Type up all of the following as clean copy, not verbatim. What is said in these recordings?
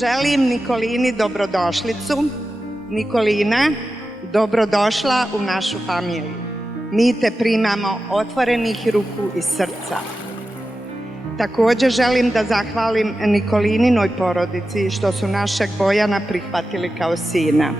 Želim Nikolini dobrodošlicu. Nikolina, dobrodošla u našu familiju. Mi te primamo otvorenih ruku i srca. Također želim da zahvalim Nikolinoj porodici što su našeg Bojana prihvatili kao sina.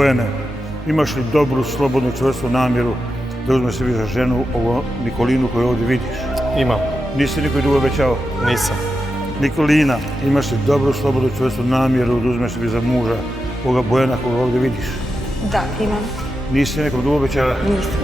Bojane, imaš li dobru, slobodnu, čvrstu namjeru da uzmeš sebi za ženu ovo Nikolinu koju ovdje vidiš? Imam. Nisi nikoj drugo obećao? Nisam. Nikolina, imaš li dobru, slobodnu, čvrstu namjeru da uzmeš sebi za muža ovoga Bojana koga ovdje vidiš? Da, imam. Nisi nekom drugo obećala? Nisam.